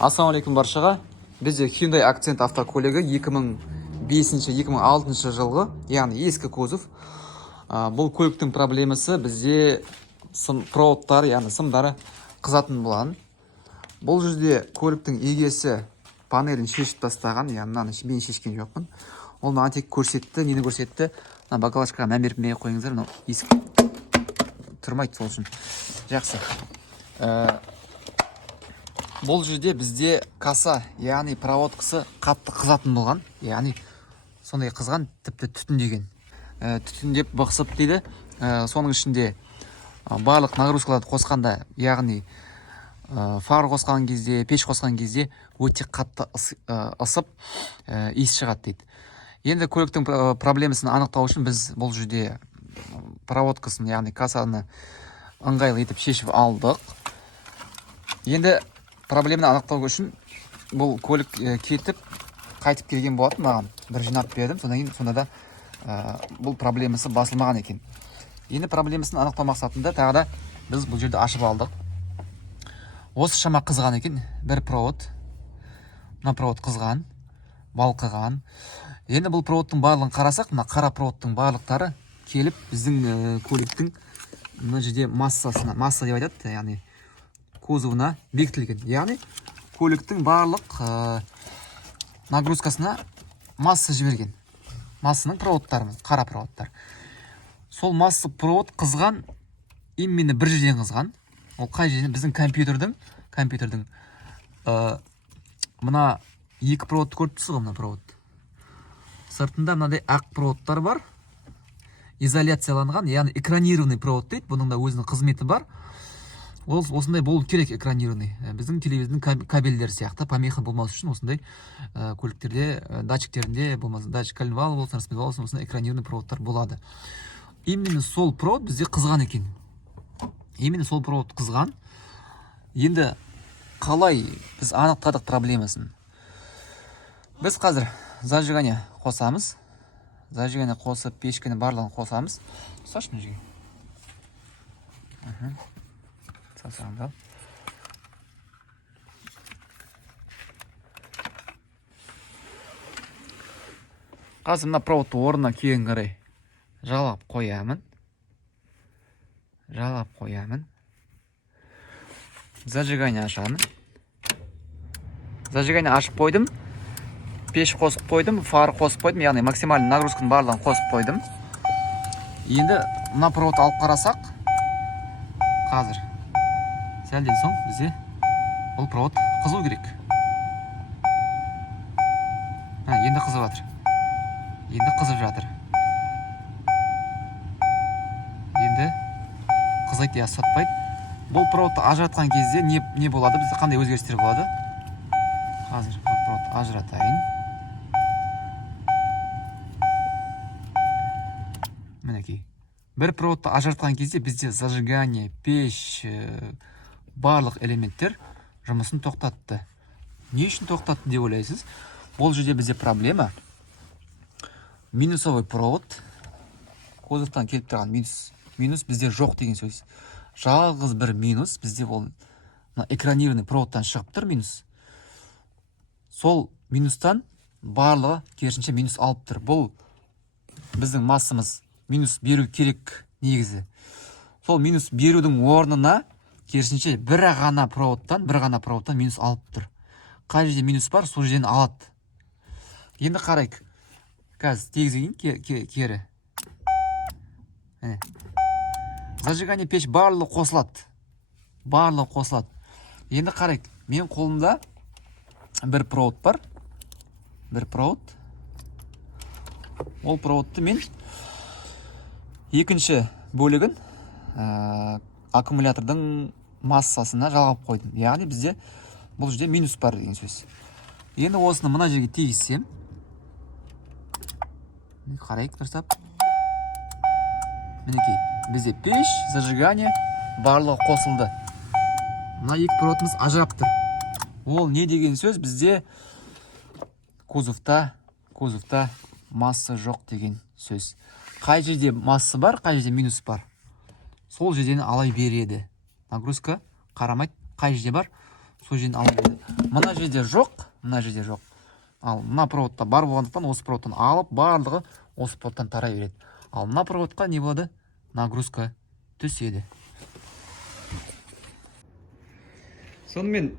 Ассалаумалейкум баршаға. Бізде Hyundai Accent автокөлігі 2005-2006 жылғы, яғни ескі кузов. Бұл көліктің проблемасы бізде проводтар, яғни сымдары қызатын болған. Бұл жерде көліктің егесі панелін шешіп тастаған, яғни мен шешкен жоқпын. Ол маған тек көрсетті, нені көрсетті? Багажашқа мән бермей қойыңыздар, есік тұрмайды, сол үшін. Жақсы. Бұл жерде бізде каса, яғни проводкасы қатты қызатын болған. Яғни сондай қызған, тіпті түтіндеген. Түтіндеп бықсып дейді. Соның ішінде барлық нагрузкаларды қосқанда, яғни фар қосқан кезде, пеш қосқан кезде өте қатты ысып, иіс шығады дейді. Енді көліктің проблемасын анықтау үшін біз бұл жерде проводкасын, яғни касаны ыңғайлы етіп шешіп алдық. Енді проблеманы анықтау үшін бұл көлік кетіп, қайтып келген болатын маған. Бір жинап бердім, сонда да бұл проблемасы басылмаған екен. Енді проблемасын анықтау мақсатында тағы да біз бұл жерді ашып алдық. Осы шама қызған екен, бір провод. Мына провод қызған, балқыған. Енді бұл проводтың барлығын қарасақ, мына қара проводтың барлықтары келіп біздің көліктің мына жерде массасына, масса деп айтады, яғни кузовына бекітілген. Яғни көліктің барлық нагрузкасына масса жіберген. Массаның проводтары, қара проводтар. Сол масса провод қызған, именно бір жерден қызған. Ол қай жерден? Біздің компьютердің мына екі проводты көріп тұрсыз ғой, мына провод. Сыртында мынандай ақ проводтар бар. Изоляцияланған, яғни экранированный провод дейді. Бұның да өзінің қызметі бар. Осындай болу керек, экранированный. Біздің телевизордың кабельдері сияқты, помеха болмас үшін осындай көліктерде, датчиктерінде болмаса, датчик коленвалы болсын, распредвал болсын, осындай экранированный проводтар болады. Именно сол провод бізде қызған екен. Именно сол провод қызған. Енді қалай біз анықтадық проблемасын? Біз қазір зажигание қосамыз. Зажигание қосып, пешкені барлығын қосамыз. Саш мына жерге. Сасаңдал. Қазір мына проводты орнына кейін қарай жалап қоямын. Зажигание ашамын. Зажигание ашып қойдым. Пеш қосып қойдым, фар қосып қойдым, яғни максимальный нагрузканың барлығын қосып қойдым. Енді мына провод алып қарасақ, қазір сәлден соң бізде бұл провод қызу керек. Енді қызып жатыр. Енді қызып жатыр. Енді қызайды, я сатпайды. Бұл проводты ажыратқан кезде не болады? Бізде қандай өзгерістер болады? Қазір бұл проводты ажыратайын. Мінекей. Бір проводты ажыратқан кезде бізде зажигание, пеш, барлық элементтер жұмысын тоқтатты. Не үшін тоқтатты деп ойлайсыз? Бұл жерде бізде проблема. Минусовый провод. Кузовтан келіп тұрған минус бізде жоқ деген сөз. Жалғыз бір минус бізде ол экранированный проводтан шығып тұр минус. Сол минустан барлығы керісінше минус алып тұр. Бұл біздің массамыз минус беру керек негізі. Сол минус берудің орнына керісінше бір ғана проводтан минус алып тұр. Қай жерде минус бар, сол жерден алады. Енді қарайық. Қазір тегізейін кері. Зажигание пеш барлығы қосылады. Енді қарайық. Мен қолымда бір провод бар. Ол проводты мен екінші бөлігін аккумулятордың массасына жалғап қойдым. Яғни бізде бұл жерде минус бар деген сөз. Енді осыны мына жерге тегізсем, қарайық тұрсап. Мінекей, бізде пеш, зажигание барлығы қосылды. Мына екі проводымыз ажырап тұр. Ол не деген сөз? Бізде кузовта масса жоқ деген сөз. Қай жерде масса бар, қай жерде минус бар. Сол жерден алай береді. Нагрузка қарамайды, қай жерде бар, сол жерден алып келді. Мына жерде жоқ. Ал мына проводта бар болғандықтан осы проводтан алып барлығы осы проводтан тарай береді. Ал мына проводқа не болады? Нагрузка түседі. Сонымен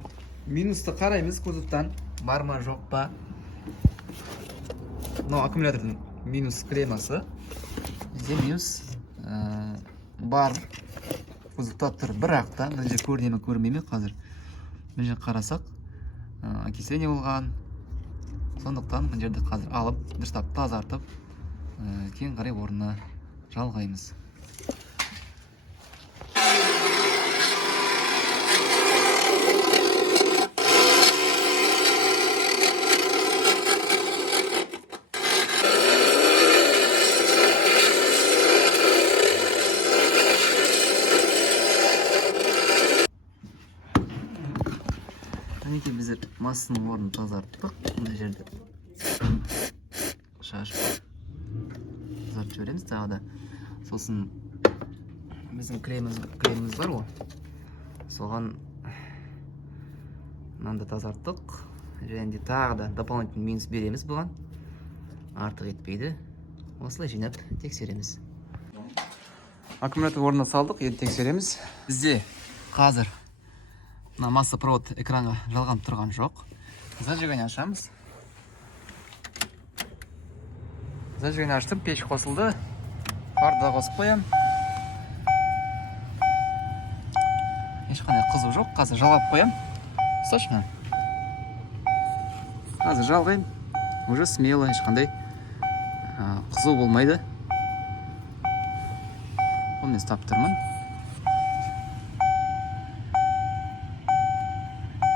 минусты қараймыз кузовтан. Бар ма жоқ па? Мынау аккумулятордың минус кремасы. Бізде минус бар. Кузовта тұр. Бірақ та мына жерде көріне ме көрмей ме қазір? Мына жерде қарасақ, окисление болған. Сондықтан мына жерді қазір алып, дұрыстап тазартып, кейін қарай орнына жалғаймыз. Әнекей біздер массаның орнын тазарттық. Мына жерді шашып тазартып жібереміз тағы да. Сосын біздің креміміз бар ғой. Соған мынаны тазарттық. Және де тағы да дополнительный минус береміз бұған. Артық етпейді. Осылай жинап тексереміз. Аккумулятор орнына салдық, енді тексереміз. Бізде қазір масса провод экранға жалғанып тұрған жоқ. Зажигание ашамыз. Зажигание аштым, пеш қосылды. Фарды да қосып қоям. Ешқандай қызу жоқ. Қазір жалғап қоям. Ұсташы. Қазір жалғайым. Уже смело, ешқандай қызу болмайды. Оны ұстап тұрмын.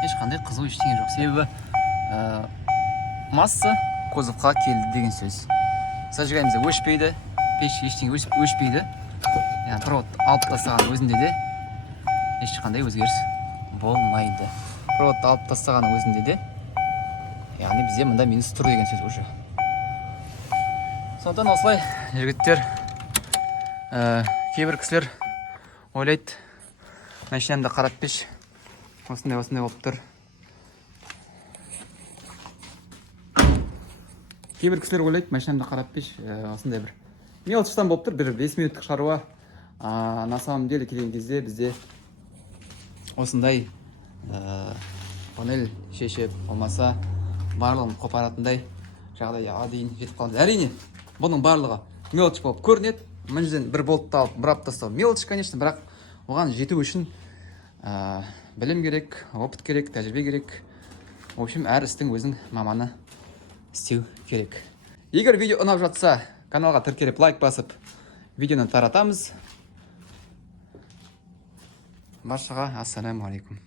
Ешқандай қызу ештеңе жоқ. Себебі масса кузовқа келді деген сөз. Зажиганиеміз өшпейді, пеш ештеңе өшпейді. Яғни провод алып тастаған өзінде де ешқандай өзгеріс болмайды. Проводты алып тастаған өзінде де, яғни бізде мында минус тұр деген сөз уже. Сондықтан осылай жігіттер, кейбір кісілер ойлайды, машинамда қарат пеш осындай болып тұр. Кейбір кісілер ойлайды, машинамда қарап пеш осындай бір мелочтан болып тұр, бір 5 минуттық шаруа. На самом деле келген кезде бізде осындай панель шешіп, болмаса барлығын қопаратындай жағдайға дейін жетіп қалды. Әрине, бұның барлығы мелочь болып көрінеді. Мына жерден бір болтты алып, бұрап тастау мелочь, конечно, бірақ оған жету үшін білім керек, опыт керек, тәжірибе керек. В общем, әр істің өзінің маманы істеу керек. Егер видео ұнап жатса, каналға тіркеліп лайк басып, видеоны таратамыз. Баршаға ассаламу алейкум.